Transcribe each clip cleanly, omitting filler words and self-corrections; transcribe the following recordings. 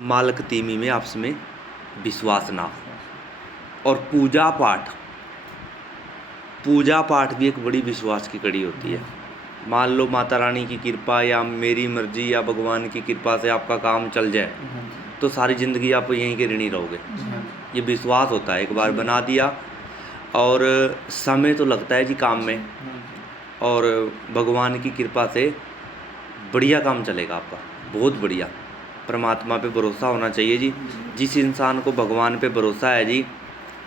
मालक तीमी में आपस में विश्वास ना हो। और पूजा पाठ भी एक बड़ी विश्वास की कड़ी होती है। मान लो माता रानी की कृपा या मेरी मर्जी या भगवान की कृपा से आपका काम चल जाए तो सारी ज़िंदगी आप यहीं के ऋणी रहोगे। ये विश्वास होता है, एक बार बना दिया। और समय तो लगता है जी काम में, और भगवान की कृपा से बढ़िया काम चलेगा आपका, बहुत बढ़िया। परमात्मा पे भरोसा होना चाहिए जी। जिस इंसान को भगवान पे भरोसा है जी,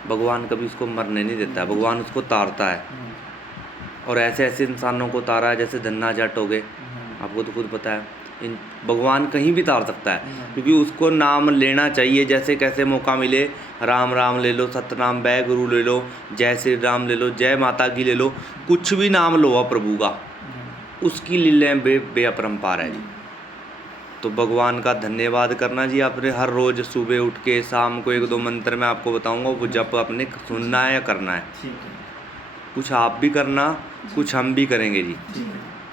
भगवान कभी उसको मरने नहीं देता है, भगवान उसको तारता है। और ऐसे ऐसे इंसानों को तारा है जैसे धन्ना जट हो गए, आपको तो खुद पता है। इन भगवान कहीं भी तार सकता है, क्योंकि उसको नाम लेना चाहिए जैसे कैसे मौका मिले। राम राम ले लो, सतनाम बै गुरु ले लो, जय श्री राम ले लो, जय माता की ले लो, कुछ भी नाम लो आप प्रभु का, उसकी लीलाएं बेअपरंपार है जी। तो भगवान का धन्यवाद करना जी। आपने हर रोज़ सुबह उठ के शाम को 1-2 मंत्र मैं आपको बताऊंगा, वो जब अपने सुनना है या करना है। कुछ आप भी करना, कुछ हम भी करेंगे जी।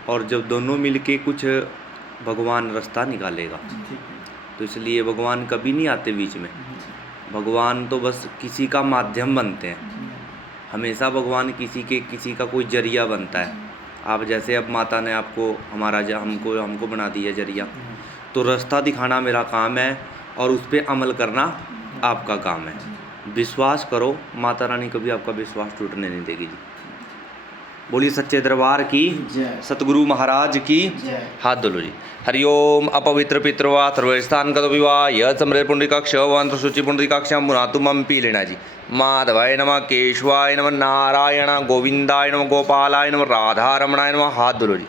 और जब दोनों मिलके कुछ भगवान रास्ता निकालेगा। तो इसलिए भगवान कभी नहीं आते बीच में, भगवान तो बस किसी का माध्यम बनते हैं। हमेशा भगवान किसी का कोई जरिया बनता है। आप जैसे अब माता ने आपको हमको बना दिया जरिया, तो रास्ता दिखाना मेरा काम है और उस पर अमल करना आपका काम है। विश्वास करो, माता रानी कभी आपका विश्वास टूटने नहीं देगी जी। बोलिए सच्चे दरबार की, सतगुरु महाराज की। हाथ धो लो जी। हरिओम। अपवित्र पितृवा सर्वस्थान कदो विवाह यह समृत पुंडरीकाक्ष वंत्र शुचि पुंडरीकाक्षम मुनातु मम पी लेना जी। माधवाय नमः, केशवाय नमः, नारायण गोविंदाय नमः, गोपालाय नमः, राधा रमणाय नमः। हाथ धो लो जी।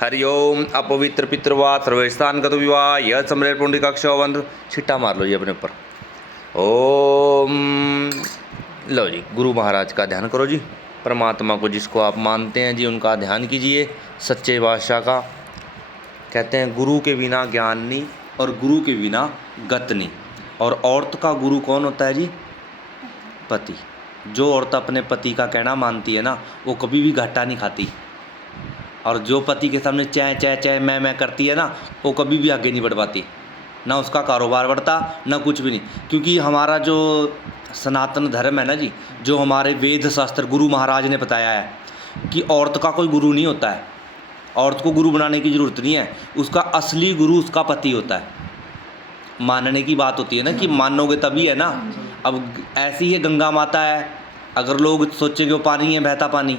हरिओम। अपवित्र पितृवा सर्वस्थान कदो विवाह यह समृत पुंडरीकाक्ष वंत्र, छिट्टा मार लो जी अपने ऊपर। ओम। लो जी, गुरु महाराज का ध्यान करो जी। परमात्मा को जिसको आप मानते हैं जी, उनका ध्यान कीजिए। सच्चे बादशाह का कहते हैं गुरु के बिना ज्ञान नहीं और गुरु के बिना गत नहीं। और औरत का गुरु कौन होता है जी? पति। जो औरत अपने पति का कहना मानती है ना, वो कभी भी घाटा नहीं खाती। और जो पति के सामने चै चै चै मैं करती है ना, वो कभी भी आगे नहीं बढ़ पाती, ना उसका कारोबार बढ़ता, ना कुछ भी नहीं। क्योंकि हमारा जो सनातन धर्म है ना जी, जो हमारे वेद शास्त्र गुरु महाराज ने बताया है कि औरत का कोई गुरु नहीं होता है, औरत को गुरु बनाने की ज़रूरत नहीं है। उसका असली गुरु उसका पति होता है। मानने की बात होती है ना कि मानोगे तभी है ना। अब ऐसी ही गंगा माता है, अगर लोग सोचेंगे वो पानी है, बहता पानी,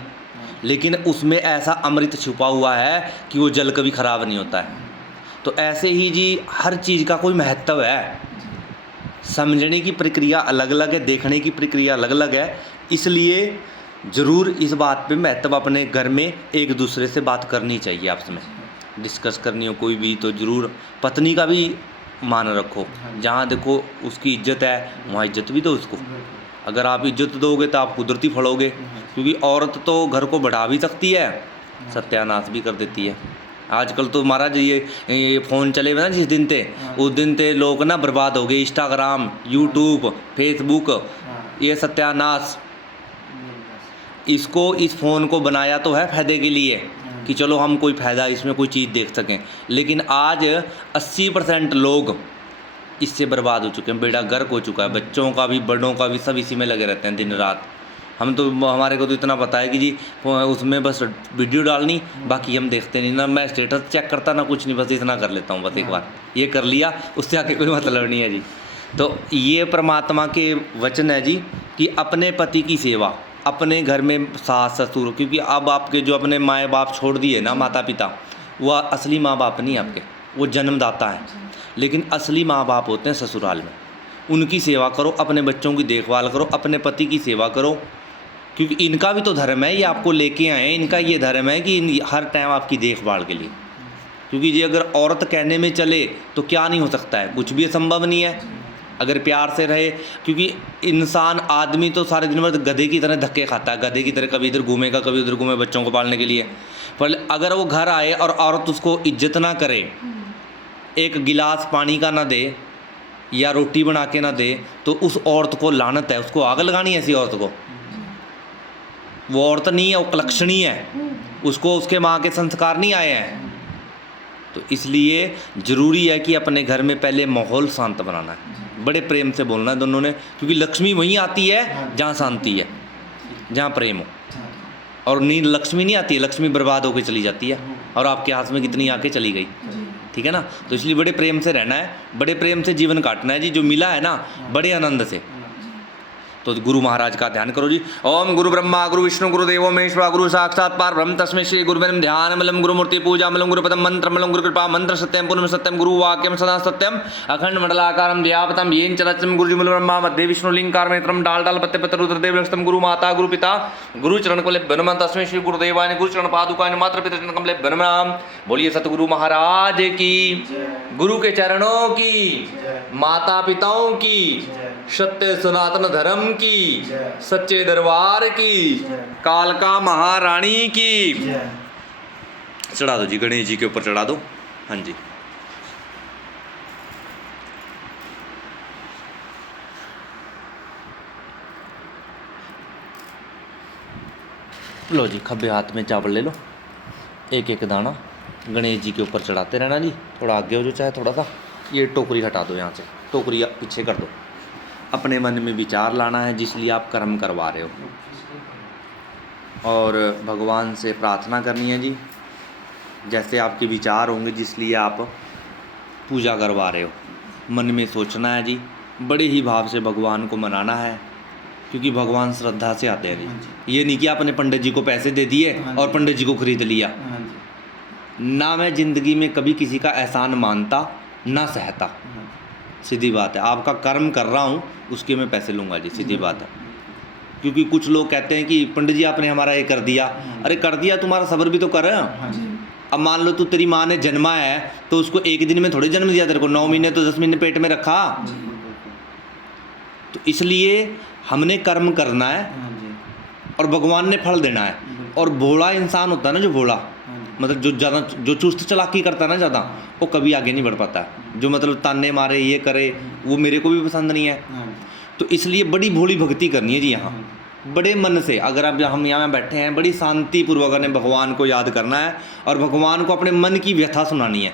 लेकिन उसमें ऐसा अमृत छुपा हुआ है कि वो जल कभी ख़राब नहीं होता है। तो ऐसे ही जी हर चीज़ का कोई महत्व है। समझने की प्रक्रिया अलग अलग है, देखने की प्रक्रिया अलग अलग है। इसलिए ज़रूर इस बात पे महत्व अपने घर में एक दूसरे से बात करनी चाहिए, आपस में डिस्कस करनी हो कोई भी, तो ज़रूर पत्नी का भी मान रखो। जहाँ देखो उसकी इज्जत है, वहाँ इज्जत भी दो उसको। अगर आप इज्जत दोगे तो आप कुदरती फलोगे, क्योंकि औरत तो घर को बढ़ा भी सकती है, सत्यानाश भी कर देती है। आजकल तो महाराज ये फ़ोन चले हुए ना, जिस दिन थे उस दिन थे लोग ना बर्बाद हो गए। इंस्टाग्राम, यूट्यूब, फेसबुक, ये सत्यानाश। इसको इस फ़ोन को बनाया तो है फ़ायदे के लिए कि चलो हम कोई फ़ायदा इसमें कोई चीज़ देख सकें, लेकिन आज 80% लोग इससे बर्बाद हो चुके हैं। बेड़ा गर्क हो चुका है, बच्चों का भी बड़ों का भी, सब इसी में लगे रहते हैं दिन रात। हम तो हमारे को तो इतना पता है कि जी उसमें बस वीडियो डालनी, बाकी हम देखते नहीं ना। मैं स्टेटस चेक करता ना कुछ नहीं, बस इतना कर लेता हूँ, बस एक बार ये कर लिया, उससे आगे कोई मतलब नहीं है जी। तो ये परमात्मा के वचन है जी कि अपने पति की सेवा, अपने घर में सास ससुर, क्योंकि अब आपके जो अपने माँ बाप छोड़ दिए ना, माता पिता, वह असली माँ बाप नहीं आपके, वो जन्मदाता हैं। लेकिन असली माँ बाप होते हैं ससुराल में। उनकी सेवा करो, अपने बच्चों की देखभाल करो, अपने पति की सेवा करो, क्योंकि इनका भी तो धर्म है, ये आपको लेके आए हैं, इनका ये धर्म है कि हर टाइम आपकी देखभाल के लिए। क्योंकि ये अगर औरत कहने में चले तो क्या नहीं हो सकता है, कुछ भी असंभव नहीं है अगर प्यार से रहे। क्योंकि इंसान आदमी तो सारे दिन भर गधे की तरह धक्के खाता है, गधे की तरह कभी इधर घूमेगा कभी उधर घूमे बच्चों को पालने के लिए। पर अगर वो घर आए और औरत उसको इज्जत ना करे, एक गिलास पानी का ना दे या रोटी बना के ना दे, तो उस औरत को लानत है, उसको आग लगानी है। ऐसी औरत को, वो औरत नहीं है, वो कलक्षणी है, उसको उसके माँ के संस्कार नहीं आए हैं। तो इसलिए ज़रूरी है कि अपने घर में पहले माहौल शांत बनाना है, बड़े प्रेम से बोलना है दोनों ने, क्योंकि लक्ष्मी वहीं आती है जहाँ शांति है, जहाँ प्रेम हो। और नींद लक्ष्मी नहीं आती है, लक्ष्मी बर्बाद होकर चली जाती है, और आपके हाथ में कितनी आके चली गई, ठीक है ना। तो इसलिए बड़े प्रेम से रहना है, बड़े प्रेम से जीवन काटना है जी। जो मिला है ना बड़े आनंद से। तो गुरु महाराज का ध्यान करो जी। ओम गुरु ब्रह्मा गुरु विष्णु गुरु देवो महेश्वरा गुरु साक्षात पार ब्रह्म तस्मै श्री गुरुवे ध्यान मलम गुरु मूर्ति पूजा मलम गुरु पदम मंत्र मलम गुरु कृपा मंत्र सत्यम पूर्णम सत्यम गुरु वाक्यम सदा सत्यम अखंड मंडलाकारम व्यापतम येन चलच्चम गुरु मूल ब्रह्मा मध्य विष्णु लिंगार नेत्रम डाल डाल पत्ते पत्र रुद्रदेव लक्षतम गुरु माता गुरु पिता गुरु चरण कमले बनम तस्मै श्री गुरुदेवाय गुरु चरण पादुकाय मात्र पिता चरण कमले बनम। बोलिए सतगुरु महाराज की, गुरु के चरणों की, माता पिताओं की, सत्य सनातन धर्म की, सच्चे दरबार की, कालका महारानी की। चढ़ा दो जी, गणेश जी के ऊपर चढ़ा दो। हाँ जी, लो जी, खब्बे हाथ में चावल ले लो, एक एक दाना गणेश जी के ऊपर चढ़ाते रहना जी। थोड़ा आगे हो जो चाहे थोड़ा सा, ये टोकरी हटा दो यहाँ से, टोकरी पीछे कर दो। अपने मन में विचार लाना है जिसलिए आप कर्म करवा रहे हो, और भगवान से प्रार्थना करनी है जी। जैसे आपके विचार होंगे जिसलिए आप पूजा करवा रहे हो, मन में सोचना है जी, बड़े ही भाव से भगवान को मनाना है, क्योंकि भगवान श्रद्धा से आते हैं जी। ये नहीं कि आपने पंडित जी को पैसे दे दिए और पंडित जी को खरीद लिया। ना मैं ज़िंदगी में कभी किसी का एहसान मानता ना सहता, सीधी बात है। आपका कर्म कर रहा हूँ उसके मैं पैसे लूँगा जी, सीधी बात है। क्योंकि कुछ लोग कहते हैं कि पंडित जी आपने हमारा ये कर दिया। अरे कर दिया, तुम्हारा सब्र भी तो कर। अब मान लो तू, तेरी माँ ने जन्मा है तो उसको एक दिन में थोड़े जन्म दिया, तेरे को 9 महीने तो 10 महीने पेट में रखा। तो इसलिए हमने कर्म करना है और भगवान ने फल देना है। और भोला इंसान होता है ना, जो भोला मतलब जो ज़्यादा, जो चुस्त चालाकी करता है ना ज़्यादा, वो कभी आगे नहीं बढ़ पाता है। जो मतलब ताने मारे, ये करे, वो मेरे को भी पसंद नहीं है। तो इसलिए बड़ी भोली भक्ति करनी है जी यहाँ, बड़े मन से। अगर आप हम यहाँ बैठे हैं, बड़ी शांतिपूर्वक ने भगवान को याद करना है और भगवान को अपने मन की व्यथा सुनानी है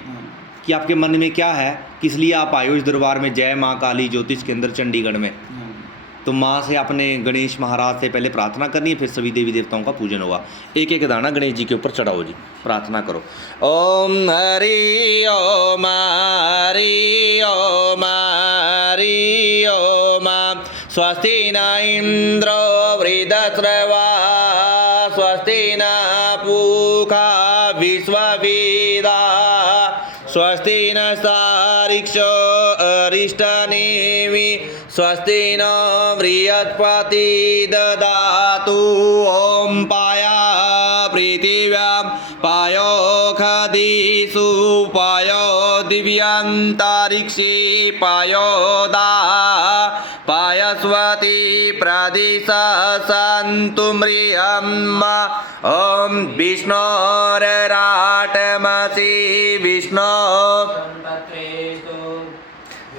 कि आपके मन में क्या है, किस लिए आप आए हो इस दरबार में। जय माँ काली ज्योतिष केंद्र चंडीगढ़ में। तो माँ से आपने, गणेश महाराज से पहले प्रार्थना करनी है, फिर सभी देवी देवताओं का पूजन होगा। एक एक दाना गणेश जी के ऊपर चढ़ाओ जी, प्रार्थना करो। ओम हरि ओम हरि ओम हरि ओम। स्वस्ति न इंद्रो वृद्धश्रवा स्वस्ति न पूषा विश्ववेदा स्वस्ति न सारिक्षो अरिष्टनेमि स्वस्ति न बृहस्पति ददातु। ओम पाया पृथिव्यां पायो खदिषु पायो दिव्यांतरिक्षे पायो दा पायस्वती प्रदिश सन्तु मृहम्। ओम विष्णोरराटमसि विष्णो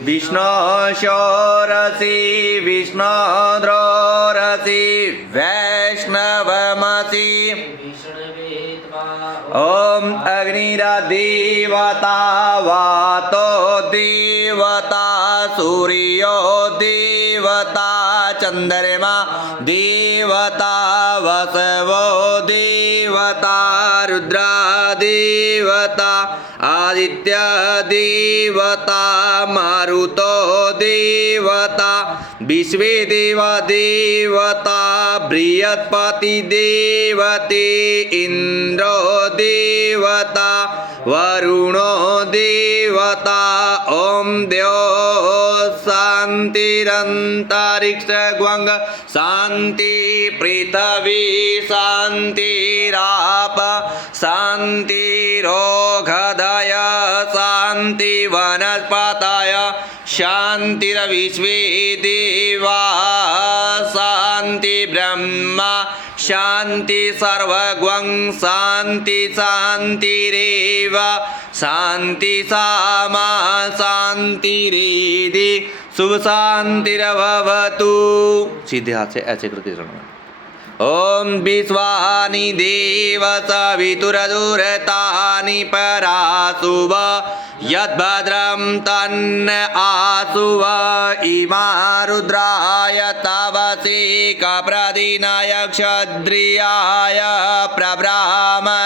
विष्णो शोरसि विष्णोद्रोरसि वैष्णवमसि। ओम अग्निर्देवता वातो देवता सूर्यो देवता चंद्रमा देवता वसवो देवता रुद्रा देवता आदित्य देवता मारुतो देवता विश्वे देवा देवता बृहस्पति देवते इंद्रो देवता वरुणो देवता। ओम देव शांतिरंतरिक्षं शांति पृथ्वी शांतिराप शांतिरोगधय शांति वनस्पतय शांतिर्विश्वे देवा शांति ब्रह्मा शांति सर्वगं शांति शांतिरेव शांति सामा शांतिरेधि शुभ शांतिर्भवतु। सीधे हाथ से ऐसे करके चढ़ना। ॐ विश्वानि देव सवितुरदुरतानि परासुव यद्भद्रं तन्न आसुव इमा रुद्राय तवसेकप्रदिनाय क्षत्रियाय प्रब्राह्मयीमति